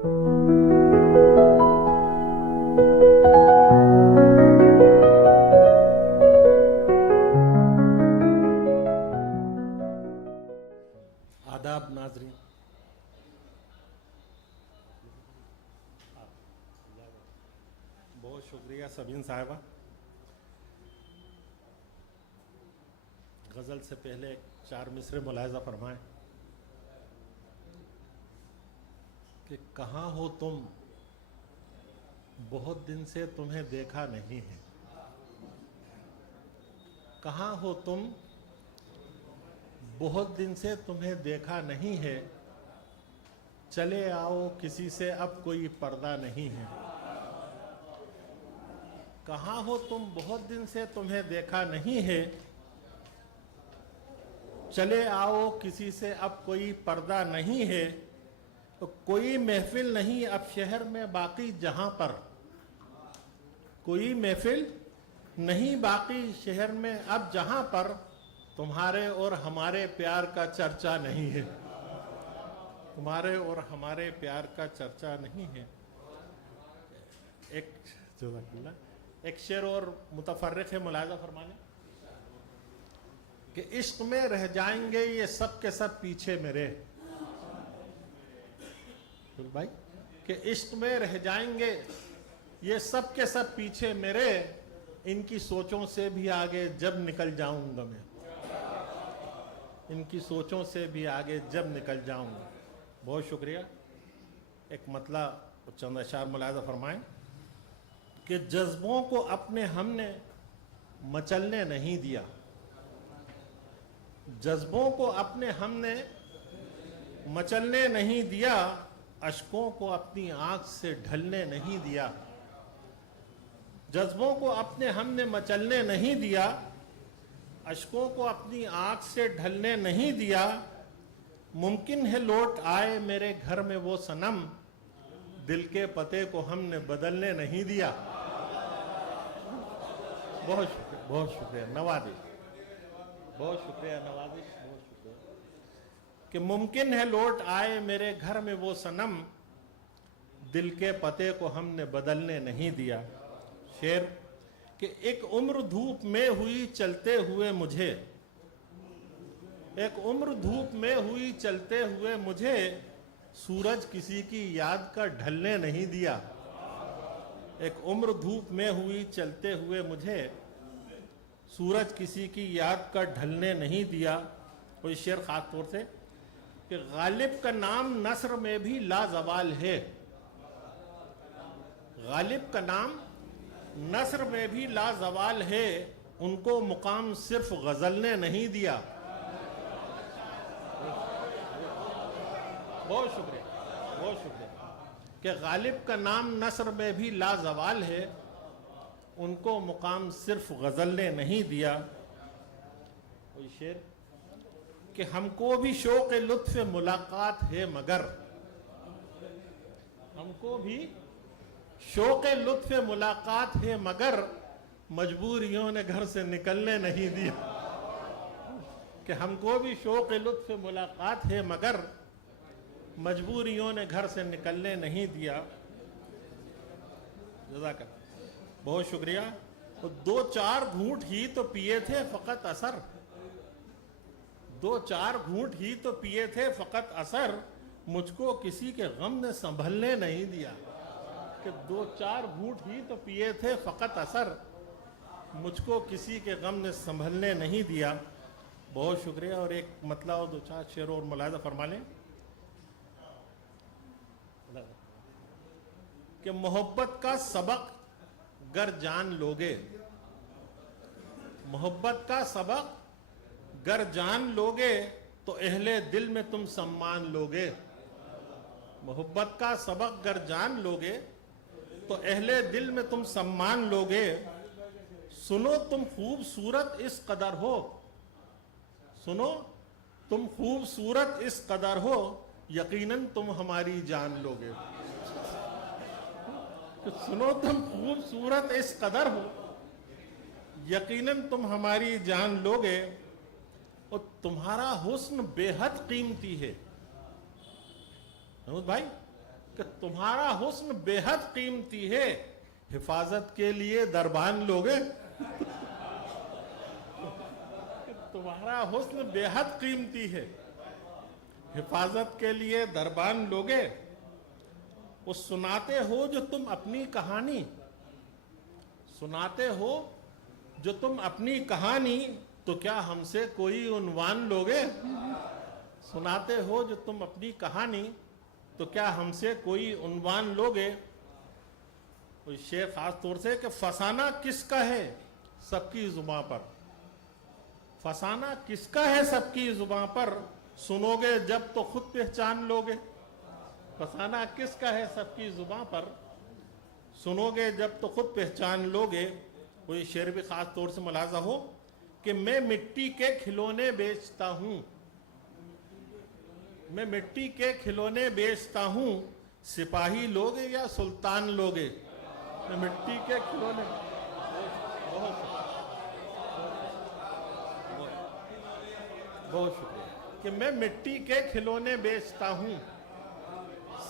आदाब नाजरीन, बहुत शुक्रिया सबीन साहिबा। गज़ल से पहले 4 मिसरे मुलाहिज़ा फरमाएं कि कहाँ हो तुम, बहुत दिन से तुम्हें देखा नहीं है। कहाँ हो तुम, बहुत दिन से तुम्हें देखा नहीं है। चले आओ, किसी से अब कोई पर्दा नहीं है। कहाँ हो तुम, बहुत दिन से तुम्हें देखा नहीं है। चले आओ, किसी से अब कोई पर्दा नहीं है। तो कोई महफिल नहीं अब शहर में बाकी जहां पर, कोई महफिल नहीं बाकी शहर में अब जहां पर तुम्हारे और हमारे प्यार का चर्चा नहीं है। तुम्हारे और हमारे प्यार का चर्चा नहीं है। एक शेर और मुतफर्रिक है, मुलाहिज़ा फरमाने कि इश्क में रह जाएंगे ये सब के सब पीछे मेरे। भाई कि इश्क में रह जाएंगे ये सब के सब पीछे मेरे, इनकी सोचों से भी आगे जब निकल जाऊंगा मैं। इनकी सोचों से भी आगे जब निकल जाऊंगा। बहुत शुक्रिया। एक मतलब चंद अशार मुलाहिज़ा फरमाएं कि जज्बों को अपने हमने मचलने नहीं दिया। जज्बों को अपने हमने मचलने नहीं दिया। अश्कों को अपनी आंख से ढलने नहीं दिया। जज्बों को अपने हमने मचलने नहीं दिया। अश्कों को अपनी आंख से ढलने नहीं दिया। मुमकिन है लौट आए मेरे घर में वो सनम, दिल के पते को हमने बदलने नहीं दिया। बहुत शुक्रिया नवाजिश, बहुत शुक्रिया नवाजिश, बहुत शुक्रिया। कि मुमकिन है लौट आए मेरे घर में वो सनम, दिल के पते को हमने बदलने नहीं दिया। शेर कि एक उम्र धूप में हुई चलते हुए मुझे, एक उम्र धूप में हुई चलते हुए मुझे, सूरज किसी की याद का ढलने नहीं दिया। एक उम्र धूप में हुई चलते हुए मुझे, सूरज किसी की याद का ढलने नहीं दिया। कोई शेर खास तौर से कि गालिब का नाम नस्र में भी लाजवाल है। गालिब का नाम नस्र में भी लाजवाल है, उनको मुकाम सिर्फ गजल ने नहीं दिया। बहुत शुक्रिया, बहुत शुक्रिया। कि गालिब का नाम नस्र में भी लाजवाल है, उनको मुकाम सिर्फ गजल ने नहीं दिया। कोई शेर कि हमको भी शौक़ लुत्फ़ मुलाकात है मगर, हमको भी शौक़ लुत्फ़ मुलाकात है मगर, मजबूरियों ने घर से निकलने नहीं दिया। कि हमको भी शौक़ लुत्फ़ मुलाकात है मगर, मजबूरियों ने घर से निकलने नहीं दिया। जज़ाकल्लाह, बहुत शुक्रिया। तो 2-4 घूंट ही तो पिए थे फ़कत असर, 2-4 घूंट ही तो पिए थे फ़कत असर, मुझको किसी के गम ने संभलने नहीं दिया। कि 2-4 घूंट ही तो पिए थे फ़कत असर, मुझको किसी के गम ने संभलने नहीं दिया। बहुत शुक्रिया। और एक मतलब और 2-4 शेर और मुलाहिज़ा फरमा लें कि मोहब्बत का सबक गर जान लोगे, मोहब्बत का सबक गर जान लोगे, तो अहले दिल में तुम सम्मान लोगे। मोहब्बत का सबक गर जान लोगे, तो अहले दिल में तुम सम्मान लोगे। सुनो तुम खूबसूरत इस कदर हो, सुनो तुम खूबसूरत इस कदर हो, यकीनन तुम हमारी जान लोगे। तो सुनो तुम खूबसूरत इस कदर हो, यकीनन तुम हमारी जान लोगे। और तुम्हारा हुस्न बेहद कीमती है। भाई کہ تمہارا حسن بے حد قیمتی ہے، حفاظت کے لیے دربان لوگے؟ تمہارا حسن بے حد قیمتی ہے، حفاظت کے لیے دربان لوگے؟ وہ سناتے ہو جو تم اپنی کہانی، سناتے ہو جو تم اپنی کہانی، تو کیا ہم سے کوئی عنوان لوگے؟ سناتے ہو جو تم اپنی کہانی، تو کیا ہم سے کوئی عنوان لوگے؟ کوئی شعر خاص طور سے کہ فسانہ کس کا ہے سب کی زباں پر، فسانہ کس کا ہے سب کی زباں پر، سنو گے جب تو خود پہچان لوگے۔ فسانہ کس کا ہے سب کی زباں پر، سنو گے جب تو خود پہچان لوگے۔ کوئی شعر بھی خاص طور سے ملاحظہ ہو کہ میں مٹی کے کھلونے بیچتا ہوں، میں مٹی کے کھلونے بیچتا ہوں، سپاہی لوگے یا سلطان لوگے؟ میں مٹی کے کھلونے، بہت شکریہ، کہ میں مٹی کے کھلونے بیچتا ہوں،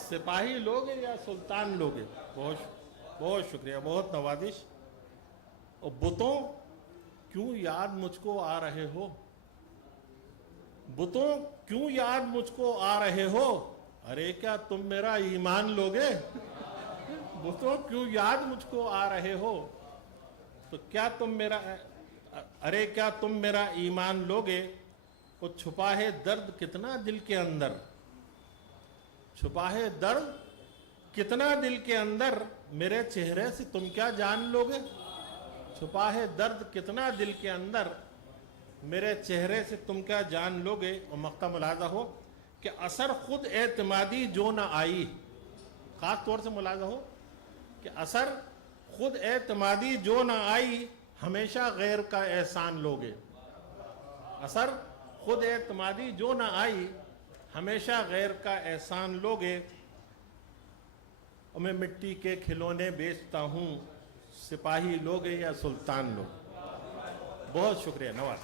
سپاہی لوگے یا سلطان لوگے؟ بہت شکریہ، بہت نوازش۔ اور بتوں کیوں یاد مجھ کو آ رہے ہو، بتوں کیوں یاد مجھ کو آ رہے ہو، ارے کیا تم میرا ایمان لوگے؟ بتوں کیوں یاد مجھ کو آ رہے ہو، تو کیا تم میرا، ارے کیا تم میرا ایمان لوگے؟ وہ چھپا ہے درد کتنا دل کے اندر، چھپا ہے درد کتنا دل کے اندر، میرے چہرے سے تم کیا جان لوگے؟ چھپا ہے درد کتنا دل کے اندر، میرے چہرے سے تم کیا جان لوگے؟ اور مقطع ملاحظہ ہو کہ اثر خود اعتمادی جو نہ آئی، خاص طور سے ملاحظہ ہو کہ اثر خود اعتمادی جو نہ آئی، ہمیشہ غیر کا احسان لوگے۔ اثر خود اعتمادی جو نہ آئی، ہمیشہ غیر کا احسان لوگے۔ اور میں مٹی کے کھلونے بیچتا ہوں، سپاہی لوگے یا سلطان لوگ؟ بہت شکریہ، نواز۔